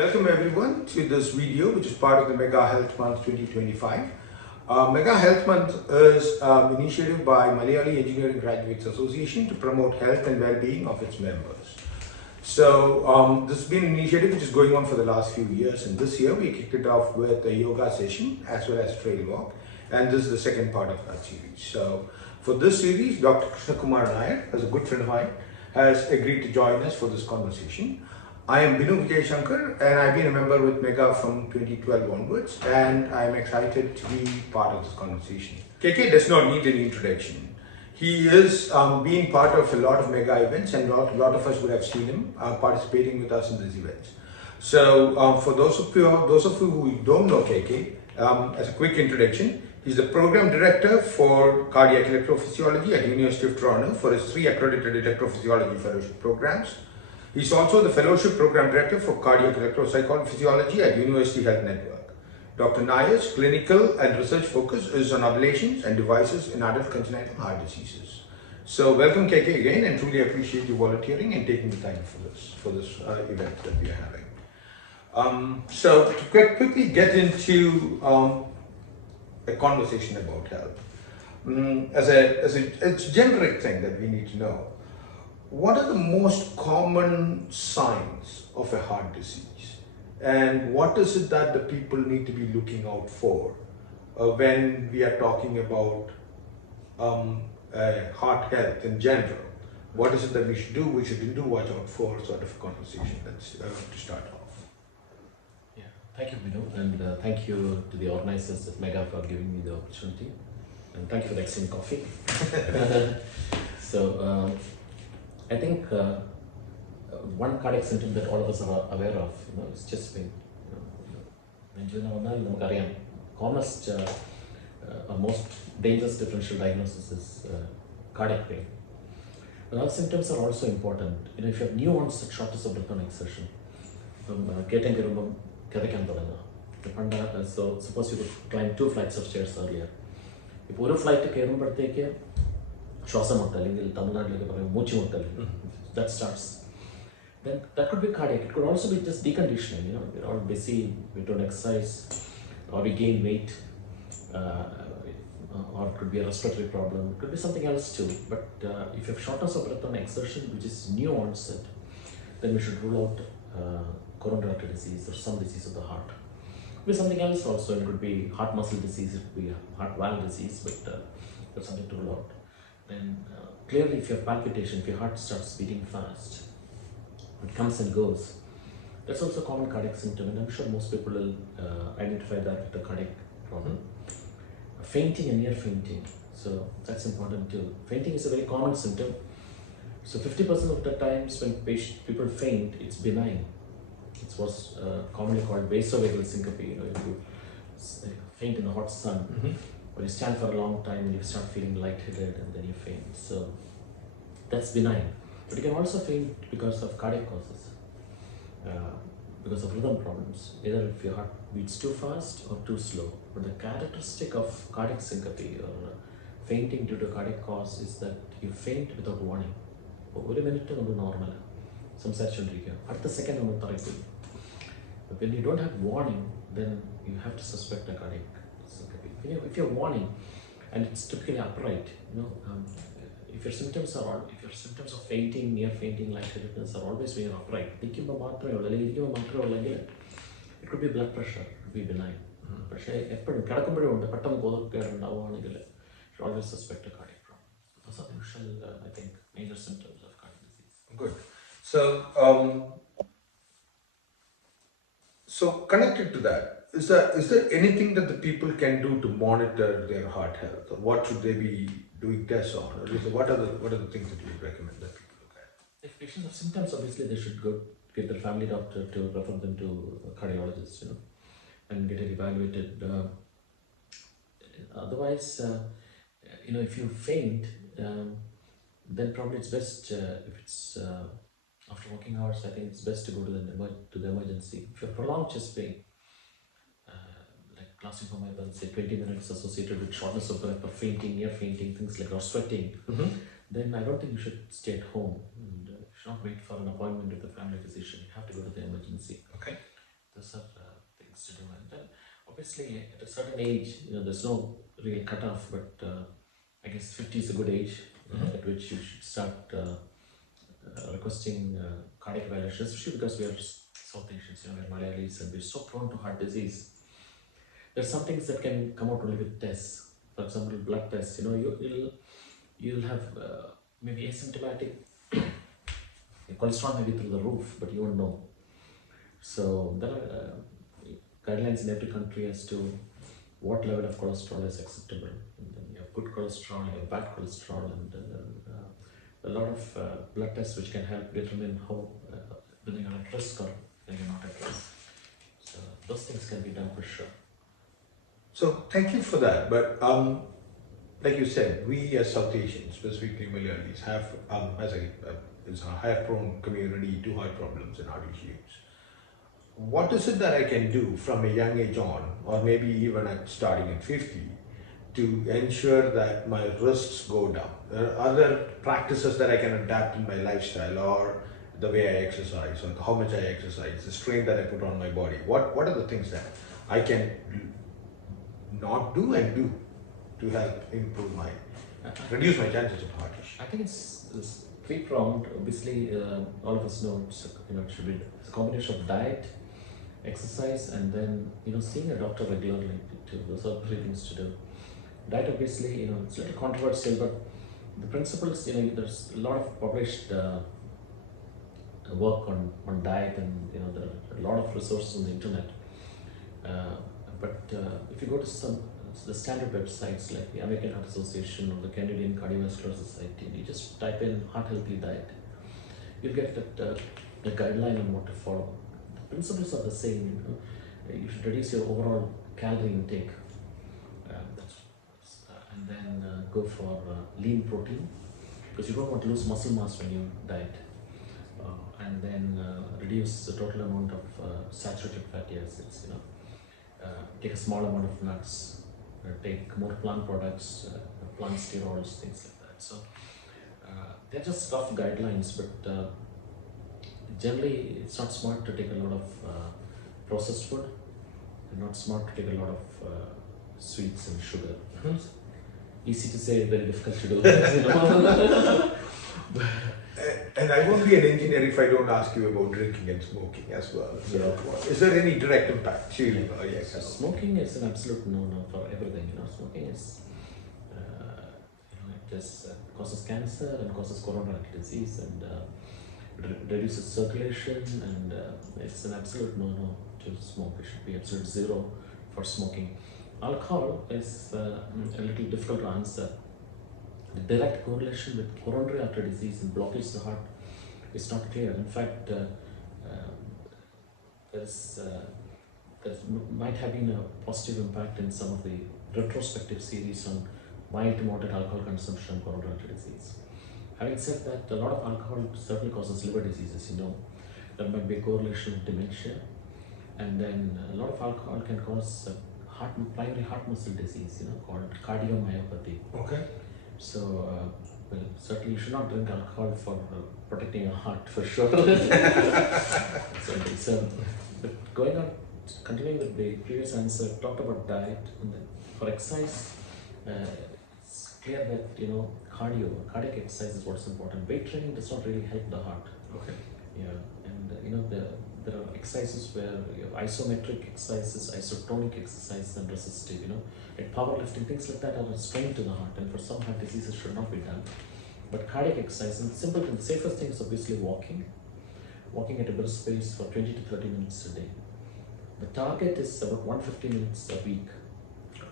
Welcome everyone to this video which is part of the Mega Health Month 2025. Mega Health Month is an initiative by Malayali Engineering Graduates Association to promote health and well-being of its members. So this has been an initiative which is going on for the last few years, and this year we kicked it off with a yoga session as well as trail walk, and this is the second part of that series. So for this series, Dr. Krishnakumar Nair, as a good friend of mine, has agreed to join us for this conversation. I am Binu Vijay Shankar, and I've been a member with Mega from 2012 onwards, and I'm excited to be part of this conversation. KK does not need any introduction. He is being part of a lot of Mega events, and a lot of us would have seen him participating with us in these events. So for those of you who don't know KK, as a quick introduction, he's the Program Director for Cardiac Electrophysiology at University of Toronto for his 3 accredited electrophysiology fellowship programs. He's also the Fellowship Program Director for Cardiac Electrophysiology at University Health Network. Dr. Nair's clinical and research focus is on ablations and devices in adult congenital heart diseases. So welcome KK again, and truly appreciate you volunteering and taking the time for this event that we are having. So to quickly get into a conversation about health, as a generic thing that we need to know, what are the most common signs of a heart disease, and what is it that the people need to be looking out for when we are talking about heart health in general? What is it that we should do, we shouldn't do, watch out for, sort of a conversation that's to start off. Yeah, thank you, Binu, and thank you to the organizers at Mega for giving me the opportunity, and thank you for the excellent coffee. So I think one cardiac symptom that all of us are aware of, is chest pain. Commonest or most dangerous differential diagnosis is cardiac pain. But other symptoms are also important. If you have new onset shortness of breath on exertion, so suppose you could climb 2 flights of stairs earlier. If one flight that starts, then that could be cardiac. It could also be just deconditioning. We're all busy, we don't exercise, or we gain weight, or it could be a respiratory problem. It could be something else too. But if you have shortness of breath on exertion, which is new onset, then we should rule out coronary artery disease or some disease of the heart. It could be something else also. It could be heart muscle disease, it could be a heart valve disease, but that's something to rule out. Then clearly, if you have palpitation, if your heart starts beating fast, it comes and goes, that's also a common cardiac symptom, and I'm sure most people will identify that with the cardiac problem. Fainting and near fainting, so that's important too. Fainting is a very common symptom. So 50% of the times when people faint, it's benign. It's what's commonly called vasovagal syncope. If you faint in the hot sun, or you stand for a long time and you start feeling lightheaded and then you faint. So that's benign. But you can also faint because of cardiac causes, because of rhythm problems, either if your heart beats too fast or too slow. But the characteristic of cardiac syncope or fainting due to cardiac cause is that you faint without warning. One minute is normal. At the second, but when you don't have warning, then you have to suspect a cardiac syncope. If you're warning, and it's typically upright, if your symptoms of fainting, near fainting, lightheadedness are always when you're upright, it could be blood pressure, it could be benign. But you should always suspect a cardiac problem. Those are the usual, I think, major symptoms of cardiac disease. Good. So connected to that, is there anything that the people can do to monitor their heart health, or what should they be doing tests on, or what are the things that you would recommend that people look at? If patients have symptoms, obviously they should go get their family doctor to refer them to a cardiologist, and get it evaluated. Otherwise, if you faint, then probably it's best if it's after working hours. I think it's best to go to the emergency. If you have prolonged chest pain, lasting for say 20 minutes, associated with shortness of breath or fainting, near fainting, things like or sweating, then I don't think you should stay at home, and you should not wait for an appointment with the family physician. You have to go to the emergency. Okay. obviously, at a certain age, there's no real cutoff, but I guess 50 is a good age at which you should start requesting cardiac evaluation, especially because we are South Asians, we're Malayalis, and we're so prone to heart disease. There's some things that can come out only with tests. For example, blood tests. You'll have maybe asymptomatic cholesterol maybe through the roof, but you won't know. So there are guidelines in every country as to what level of cholesterol is acceptable. And then you have good cholesterol, you have bad cholesterol, and a lot of blood tests which can help determine how whether you're at risk or whether you're not at risk. So those things can be done for sure. So thank you for that. But like you said, we as South Asians, specifically Malayalis, have it's a higher prone community to heart problems and heart issues. What is it that I can do from a young age on, or maybe even at starting at 50, to ensure that my risks go down? Are there practices that I can adapt in my lifestyle, or the way I exercise, or how much I exercise, the strain that I put on my body? What are the things that I can not do and do to help improve reduce my chances of heart issue? I think it's three-pronged. Obviously, all of us know it's a combination of diet, exercise, and then seeing a doctor regularly too. Those are three things to do. Diet, obviously, it's a little controversial, but the principles, there's a lot of published work on diet, and there are a lot of resources on the internet. But if you go to the standard websites like the American Heart Association or the Canadian Cardiovascular Society, and you just type in heart healthy diet, you'll get a guideline on what to follow. The principles are the same. You should reduce your overall calorie intake, and then go for lean protein, because you don't want to lose muscle mass when you diet, and then reduce the total amount of saturated fatty acids. Take a small amount of nuts, take more plant products, plant sterols, things like that. So they're just rough guidelines, but generally it's not smart to take a lot of processed food, and not smart to take a lot of sweets and sugar. Easy to say, very difficult to do. And I won't be an engineer if I don't ask you about drinking and smoking as well. So, is there any direct impact? Yes. So smoking is an absolute no-no for everything. Smoking is, it just causes cancer and causes coronary disease, and reduces circulation, and it's an absolute no-no to smoke. It should be absolute zero for smoking. Alcohol is a little difficult to answer. The direct correlation with coronary artery disease and blockage of the heart is not clear. In fact, there might have been a positive impact in some of the retrospective series on mild to moderate alcohol consumption and coronary artery disease. Having said that, a lot of alcohol certainly causes liver diseases. There might be a correlation with dementia, and then a lot of alcohol can cause primary heart muscle disease, called cardiomyopathy. Okay. So, certainly you should not drink alcohol for protecting your heart, for sure. So, but continuing with the previous answer, talked about diet, and then for exercise, it's clear that cardiac exercise is what's important. Weight training does not really help the heart. Okay. Yeah, and there are exercises where you have isometric exercises, isotonic exercises, and resistive. Like powerlifting, things like that are a strain to the heart, and for some heart diseases should not be done. But cardiac exercise, and simple thing, the safest thing is obviously walking at a brisk pace for 20 to 30 minutes a day. The target is about 150 minutes a week.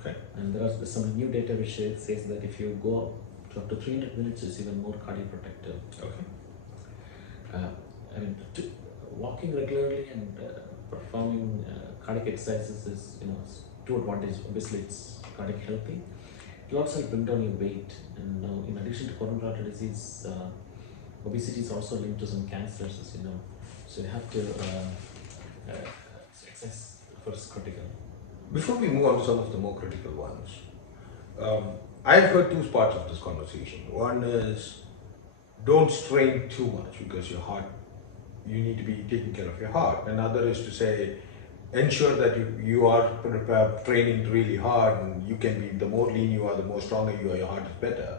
Okay. And there's some new data which says that if you go up to 300 minutes, it's even more cardioprotective. Okay. Walking regularly and performing cardiac exercises is, two advantages. Obviously, it's cardiac healthy. It will also bring down your weight, and in addition to coronary artery disease, obesity is also linked to some cancers, as you know. So you have to exercise first critical. Before we move on to some of the more critical ones, I've heard two parts of this conversation. One is, don't strain too much because you need to be taking care of your heart. Another is to say, ensure that you are training really hard, and you can be, the more lean you are, the more stronger you are, your heart is better.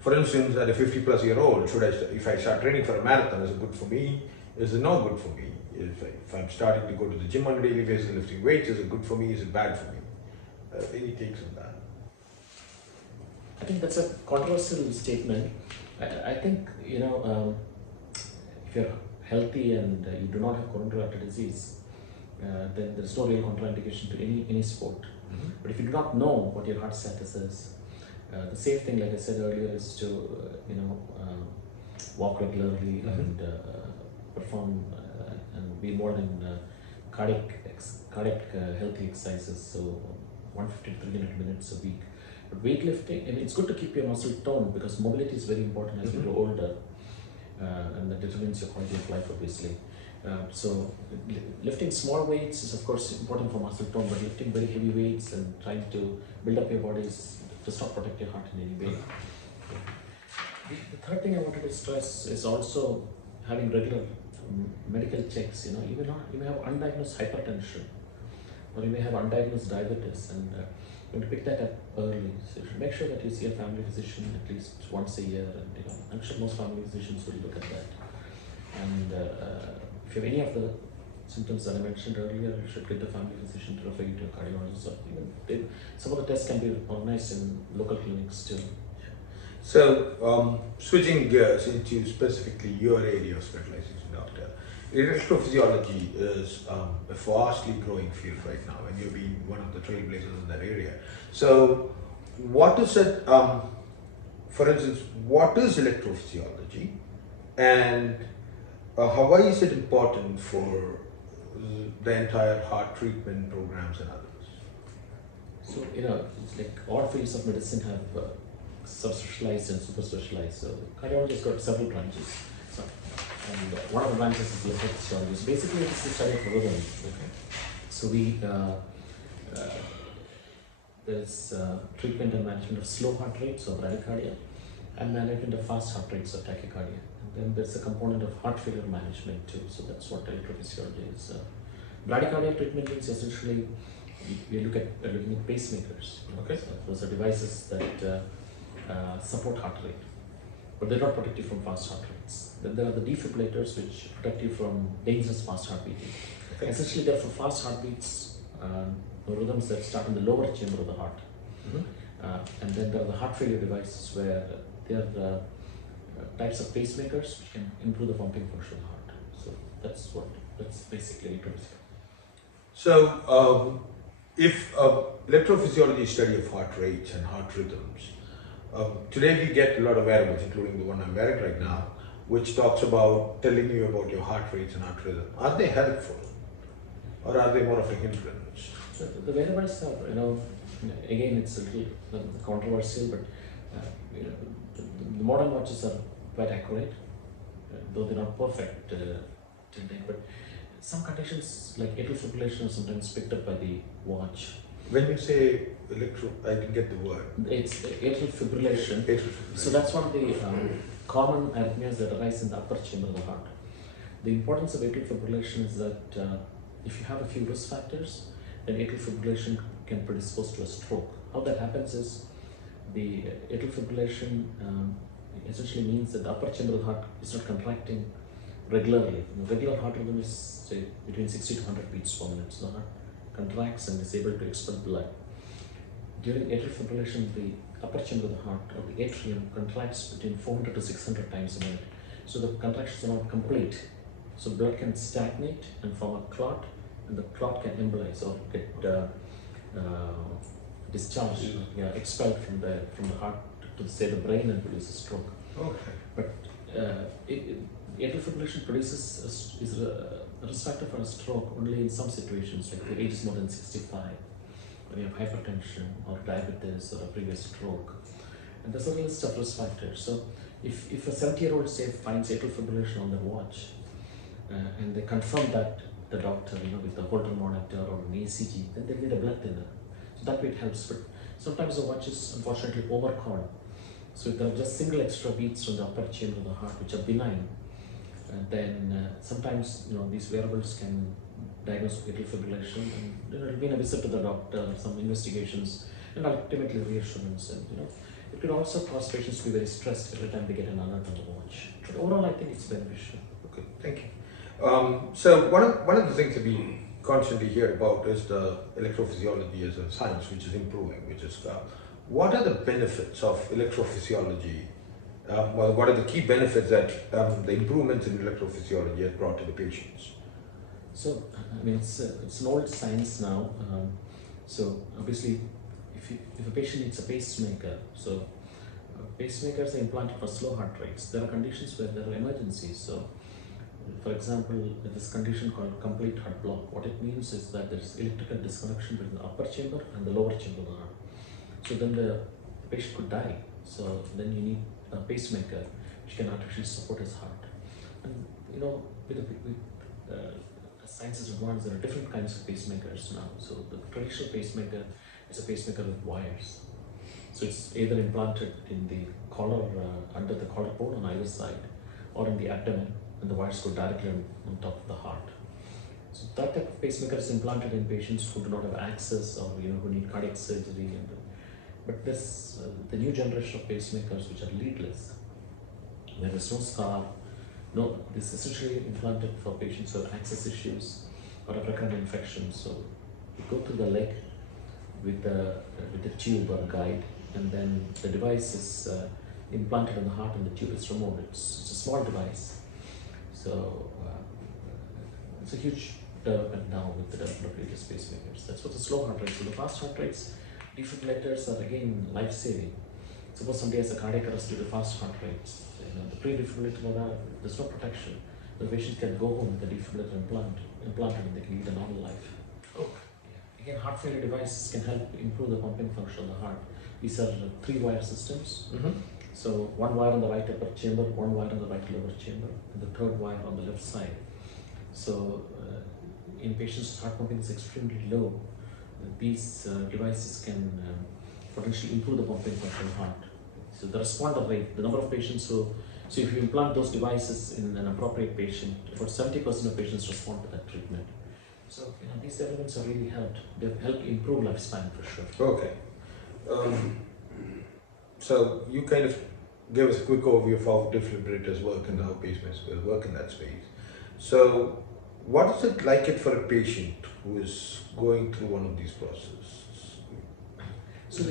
For instance, at a 50-plus-year-old, if I start training for a marathon, is it good for me? Is it not good for me? If I'm starting to go to the gym on a daily basis, lifting weights, is it good for me? Is it bad for me? Any takes on that? I think that's a controversial statement. I think, if you're healthy and you do not have coronary artery disease, then there's no real contraindication to any sport. Mm-hmm. But if you do not know what your heart status is, the safe thing, like I said earlier, is to walk regularly Mm-hmm. and perform and be more in cardiac healthy exercises. So 150 to 300 minutes a week. But weightlifting, and it's good to keep your muscle toned because mobility is very important as you grow older, and that determines your quality of life, obviously. So lifting small weights is of course important for muscle tone, but lifting very heavy weights and trying to build up your body does not protect your heart in any way. The third thing I wanted to stress is also having regular medical checks. You may have undiagnosed hypertension, or you may have undiagnosed diabetes, and you want to pick that up early. So you should make sure that you see a family physician at least once a year, and I'm sure most family physicians will look at that. And if you have any of the symptoms that I mentioned earlier, you should get the family physician to refer you to a cardiologist, or even some of the tests can be organized in local clinics too. So, switching gears into specifically your area of specialization, doctor, electrophysiology is a vastly growing field right now, and you've been one of the trailblazers in that area. So, what is it, for instance, what is electrophysiology, and why is it important for the entire heart treatment programs and others? So, it's like all fields of medicine have subspecialized and super specialized. So, cardiology has got several branches. So, and one of the branches is electrophysiology. So, basically, it's the study of rhythm. Okay. So, there's treatment and management of slow heart rates, or bradycardia, and management of fast heart rates, or tachycardia. And then there's a component of heart failure management too. So, that's what electrophysiology is. Bradycardia treatment means essentially we looking at pacemakers. Okay. So those are devices that support heart rate, but they're not protect you from fast heart rates. Then there are the defibrillators, which protect you from dangerous fast heart beating. Okay. Essentially, they're for fast heartbeats, rhythms that start in the lower chamber of the heart. Mm-hmm. And then there are the heart failure devices, where they are types of pacemakers which can improve the pumping function of the heart. So that's basically electrophysiology. So, if electrophysiology is study of heart rates and heart rhythms, today we get a lot of wearables, including the one I'm wearing right now, which talks about telling you about your heart rates and heart rhythm. Are they helpful, or are they more of a hindrance? So the wearables are, again, it's a little controversial, but the modern watches are quite accurate, though they're not perfect till date. But some conditions like atrial fibrillation are sometimes picked up by the watch. When you say I didn't get the word. It's atrial fibrillation. Atrial fibrillation. So that's one of the common arrhythmias that arise in the upper chamber of the heart. The importance of atrial fibrillation is that if you have a few risk factors, then atrial fibrillation can predispose to a stroke. How that happens is the atrial fibrillation essentially means that the upper chamber of the heart is not contracting regularly. Regular heart rhythm is, say, between 60 to 100 beats per minute. So the heart contracts and is able to expel blood. During atrial fibrillation, the upper chamber of the heart, or the atrium, contracts between 400 to 600 times a minute. So the contractions are not complete. So blood can stagnate and form a clot, and the clot can embolize or get discharged, expelled from the heart to say the brain and produce a stroke. Okay. But atrial fibrillation is a risk factor for a stroke only in some situations, like the age is more than 65, when you have hypertension or diabetes or a previous stroke. And there's a list of risk factors. So if a 70-year-old say finds atrial fibrillation on their watch, and they confirm that the doctor, with the Holter monitor or an ECG, then they need a blood thinner. So that way it helps. But sometimes the watch is unfortunately overcalled. So if there are just single extra beats from the upper chamber of the heart, which are benign, then sometimes these wearables can diagnosed with atrial fibrillation, and it'll be a visit to the doctor, some investigations, and ultimately reassurance. And it could also cause patients to be very stressed every time they get an alert on the watch. But overall, I think it's beneficial. Okay, thank you. So one of the things that we constantly hear about is the electrophysiology as a science which is improving, what are the benefits of electrophysiology? Well, what are the key benefits that the improvements in electrophysiology has brought to the patients? So, I mean, it's an old science now. So, obviously, if a patient needs a pacemaker, so pacemakers are implanted for slow heart rates. There are conditions where there are emergencies. So, for example, this condition called complete heart block, what it means is that there is electrical disconnection between the upper chamber and the lower chamber of the heart. So then the patient could die. So then you need a pacemaker which can artificially support his heart. And as science has advanced, there are different kinds of pacemakers now. So the traditional pacemaker is a pacemaker with wires. So it's either implanted in the collar, under the collarbone on either side, or in the abdomen, and the wires go directly on top of the heart. So that type of pacemaker is implanted in patients who do not have access, or who need cardiac surgery. But this, the new generation of pacemakers which are leadless, where there's no scar, this is essentially implanted for patients who have access issues or have recurrent infections. So you go through the leg with the tube or guide, and then the device is implanted in the heart and the tube is removed. It's a small device. So it's a huge development now with the development of leadless pacemakers. That's for the slow heart rates. So the fast heart rates, defibrillators are again life-saving. Suppose somebody has a cardiac arrest due to fast heart rates. The pre-defibrillator, there's no protection. The patient can go home with the defibrillator implanted and they can lead a normal life. Oh. Yeah. Again, heart failure devices can help improve the pumping function of the heart. These are 3-wire systems. Mm-hmm. So one wire on the right upper chamber, one wire on the right lower chamber, and the third wire on the left side. So in patients' heart pumping is extremely low, these devices can potentially improve the pumping function of the heart. So the responder rate, the number of patients so if you implant those devices in an appropriate patient, about 70% of patients respond to that treatment. So these developments have really helped. They've helped improve lifespan for sure. Okay. So you kind of gave us a quick overview of how defibrillators work and how pacemakers work in that space. So what is it like for a patient who is going through one of these processes? So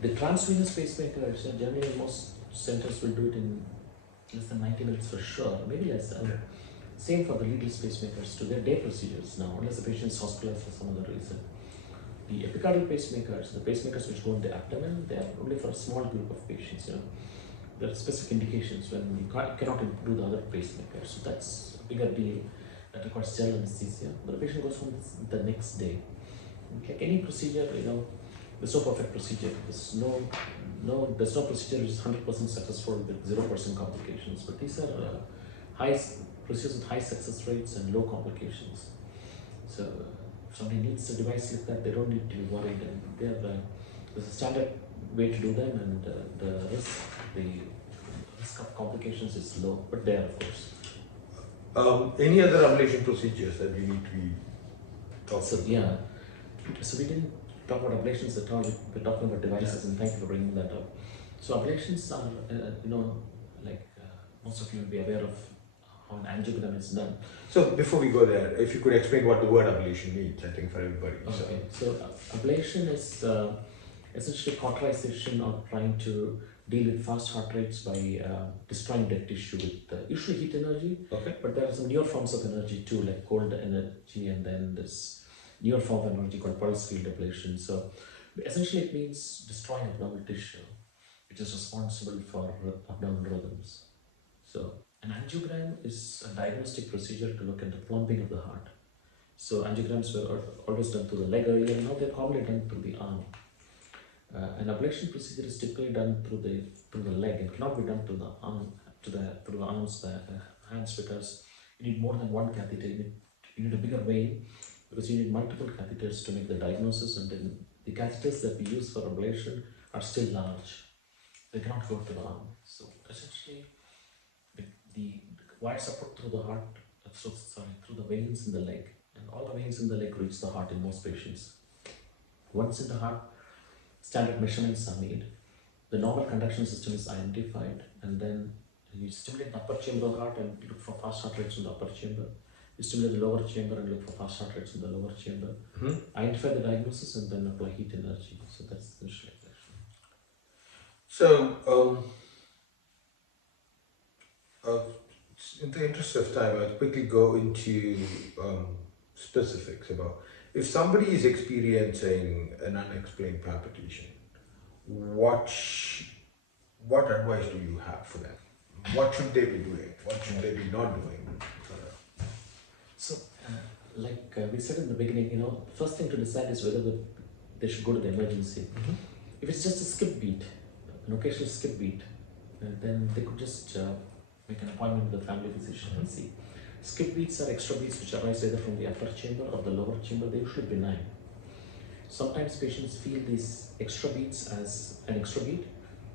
the transvenous pacemakers, generally most centers will do it in less than 90 minutes for sure, maybe less than. Okay. Same for the leadless pacemakers too. They're day procedures now, unless the patient is hospitalized for some other reason. The epicardial pacemakers, the pacemakers which go in the abdomen, they are only for a small group of patients. There are specific indications when you cannot do the other pacemakers. So that's a bigger deal that requires general anesthesia. But the patient goes home the next day. Like any procedure, there's no perfect procedure. There's no procedure which is 100% successful with 0% complications. But these are procedures with high success rates and low complications. So if somebody needs a device like that, they don't need to be worried. And there's a standard way to do them, and the risk of complications is low, but there, of course. Any other ablation procedures that we need to be talking about? Yeah. So we didn't talk about ablations at all. We're talking about devices, and thank you for bringing that up. So ablations are, most of you will be aware of how an angiogram is done. So before we go there, if you could explain what the word ablation means, I think for everybody. Okay. So ablation is essentially cauterization or trying to deal with fast heart rates by destroying dead tissue with usually heat energy. Okay. But there are some newer forms of energy too, like cold energy, and then this newer form of energy called pulse field ablation. So essentially it means destroying abdominal tissue, which is responsible for abdominal rhythms. So an angiogram is a diagnostic procedure to look at the plumbing of the heart. So angiograms were always done through the leg earlier, and now they're commonly done through the arm. An ablation procedure is typically done through the leg and cannot be done through the arm, through the arms, the hands, because you need more than one catheter. You need a bigger vein, because you need multiple catheters to make the diagnosis, and then the catheters that we use for ablation are still large. They cannot go to the arm. So essentially, the wires are put through the heart through the veins in the leg, and all the veins in the leg reach the heart in most patients. Once in the heart, standard measurements are made, the normal conduction system is identified, and then you stimulate the upper chamber of the heart and look for fast heart rates in the upper chamber. You stimulate the lower chamber and look for fast heart rates in the lower chamber. Identify the diagnosis and then apply heat energy. So that's the visualization. So, in the interest of time, I'll quickly go into specifics about if somebody is experiencing an unexplained palpitation, what advice do you have for them? What should they be doing? What should they be not doing? So, like we said in the beginning, the first thing to decide is whether they should go to the emergency. If it's just a skip beat, an occasional skip beat, then they could just make an appointment with the family physician and see. Skip beats are extra beats which arise either from the upper chamber or the lower chamber. They're usually benign. Sometimes patients feel these extra beats as an extra beat.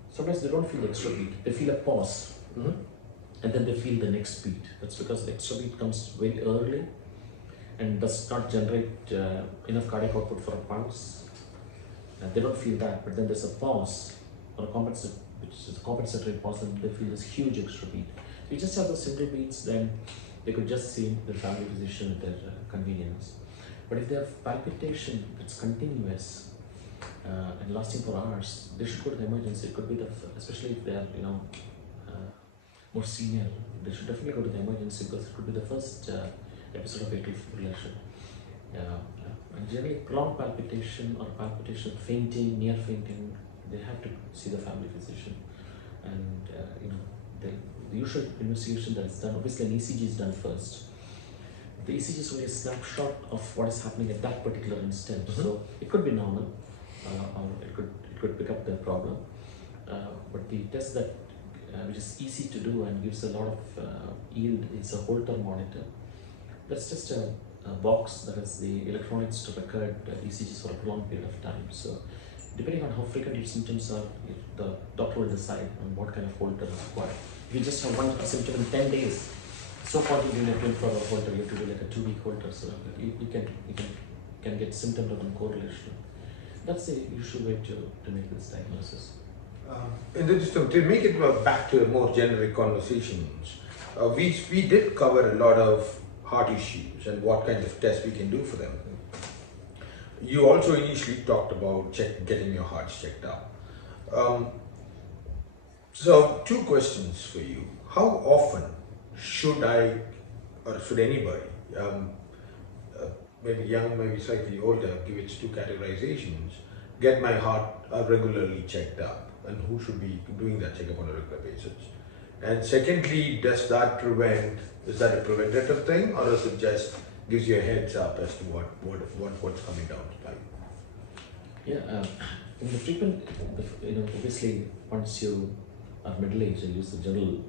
Sometimes they don't feel the extra beat. They feel a pause. And then they feel the next beat. That's because the extra beat comes very early and does not generate enough cardiac output for a pulse. They don't feel that, but then there's a pause or a compensatory pause, and they feel this huge extra beat. If you just have those single beats, then they could just see the family physician at their convenience. But if they have palpitation that's continuous and lasting for hours, they should go to the emergency. It could be especially if they are more senior, they should definitely go to the emergency because it could be the first episode of atrial fibrillation. And generally, prolonged palpitation or palpitation, fainting, near fainting, they have to see the family physician. And the usual investigation that is done, obviously an ECG is done first. The ECG is only a snapshot of what is happening at that particular instant. So it could be normal, or it could pick up the problem. But the test that which is easy to do and gives a lot of yield is a Holter monitor. That's just a box that has the electronics to record ECGs for a prolonged period of time. So depending on how frequent your symptoms are, the doctor will decide on what kind of Holter is required. If you just have one symptom in 10 days, so far you're doing a 24-hour Holter, you have to do like a 2-week Holter, so you can get symptom-driven correlation. That's the usual way to make this diagnosis. To make it back to a more generic conversations, we did cover a lot of heart issues and what kind of tests we can do for them. You also initially talked about getting your hearts checked out. So 2 questions for you. How often should I, or should anybody, maybe young, maybe slightly older, give its 2 categorizations, get my heart regularly checked up? And who should be doing that checkup on a regular basis? And secondly, is that a preventative thing, or is it just gives you a heads up as to what's coming down the pipe? Yeah, in the treatment, obviously once you are middle-aged and use the general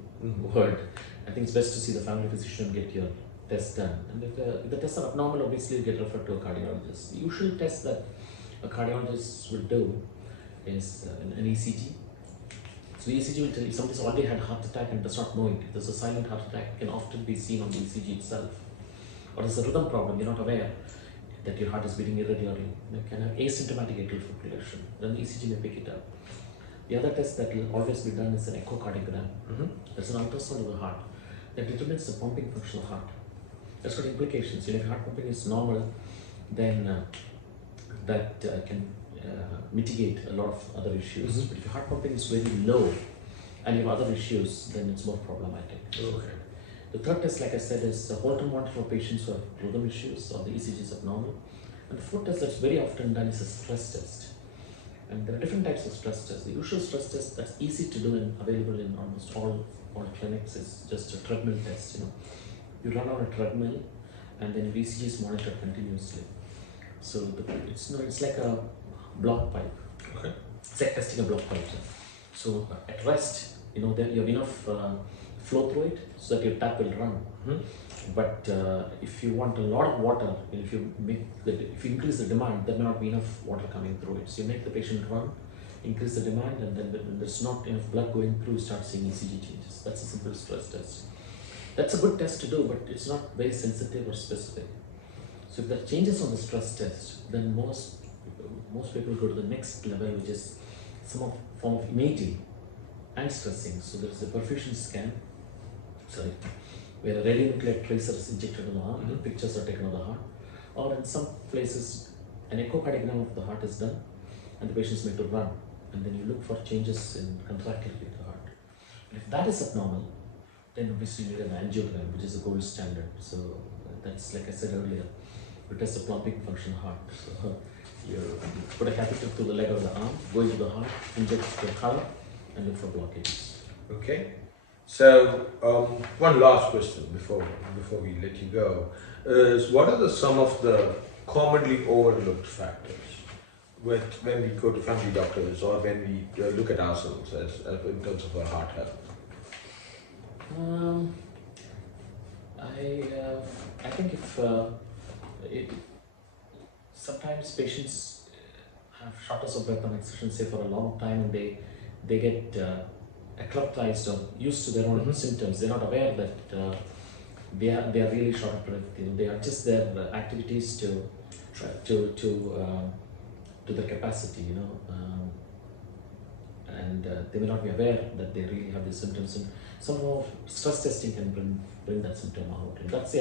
word, I think it's best to see the family physician and get your test done. And if the tests are abnormal, obviously you get referred to a cardiologist. The usual test that a cardiologist will do is an ECG. So the ECG will tell you if somebody's already had a heart attack and does not know it. If there's a silent heart attack, it can often be seen on the ECG itself. Or there's a rhythm problem, you're not aware that your heart is beating irregularly. You can have asymptomatic atrial fibrillation. Then the ECG may pick it up. The other test that will always be done is an echocardiogram. That's an ultrasound of the heart that determines the pumping function of the heart. That's got implications. If your heart pumping is normal, then that can mitigate a lot of other issues. But if your heart pumping is very low and you have other issues, then it's more problematic. Okay. The third test, like I said, is a Holter monitor for patients who have rhythm issues or the ECG is abnormal. And the fourth test that's very often done is a stress test. And there are different types of stress tests. The usual stress test that's easy to do and available in almost all clinics is just a treadmill test. You run on a treadmill and then your ECG is monitored continuously. So it's like a block pipe. Okay. It's like testing a block pipe. So at rest, there you have enough flow through it so that your tap will run. But if you want a lot of water, if you increase the demand, there may not be enough water coming through it. So you make the patient run, increase the demand, and then when there's not enough blood going through, start seeing ECG changes. That's a simple stress test. That's a good test to do, but it's not very sensitive or specific. So if there are changes on the stress test, then most people go to the next level, which is some form of imaging and stressing. So there is a perfusion scan, where a radionuclide tracer is injected in the heart, and pictures are taken of the heart. Or in some places, an echocardiogram of the heart is done, and the patient is made to run, and then you look for changes in contractility of the heart. And if that is abnormal, then obviously you need an angiogram, which is the gold standard. So that's, like I said earlier, you test the pumping function of the heart. So you put a catheter through the leg of the arm, go into the heart, inject the heart, and look for blockages. Okay. So one last question before we let you go is, what are some of the commonly overlooked factors when we go to family doctors or when we look at ourselves as in terms of our heart health? I think if sometimes patients have shortness of breath on exertion, say for a long time, and they get acclimatized or used to their own symptoms. They're not aware that they are really short of breath. They adjust their activities to the capacity, and they may not be aware that they really have these symptoms. And some more stress testing can bring that symptom out. And that's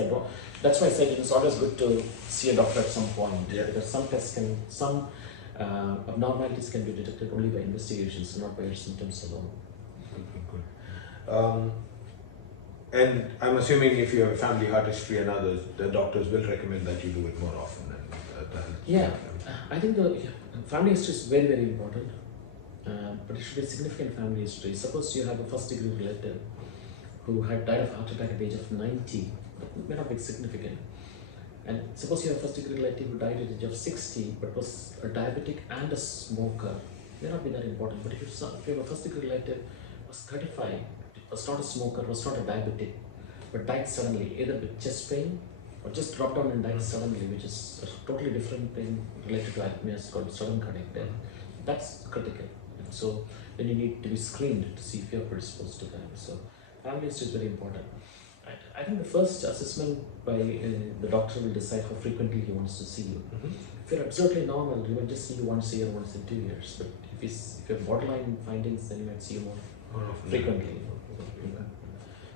why I said it's always good to see a doctor at some point. Yeah. Because some abnormalities can be detected only by investigations, not by your symptoms alone. Good. And I'm assuming if you have a family heart history and others, the doctors will recommend that you do it more often. Yeah, I think the family history is very, very important, but it should be a significant family history. Suppose you have a first degree relative who had died of heart attack at the age of 90, that may not be significant. And suppose you have a first degree relative who died at the age of 60, but was a diabetic and a smoker, may not be that important. But if you have a first degree relative who was 35, was not a smoker, was not a diabetic, but died suddenly, either with chest pain or just dropped down and died suddenly, which is a totally different thing related to arrhythmias called sudden cardiac death. That's critical. And so then you need to be screened to see if you're predisposed to that. So family history is very important. I think the first assessment by the doctor will decide how frequently he wants to see you. If you're absolutely normal, he will just see you once a year, once in 2 years. But if you have borderline findings, then you might see you more frequently.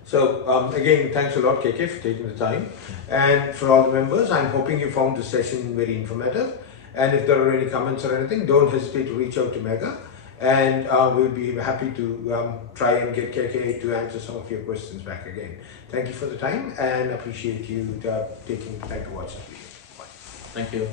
So again, thanks a lot, KK, for taking the time. And for all the members, I'm hoping you found this session very informative. And if there are any comments or anything, don't hesitate to reach out to Mega. And we'll be happy to try and get KK to answer some of your questions back again. Thank you for the time and appreciate you taking the time to watch this video. Bye. Thank you.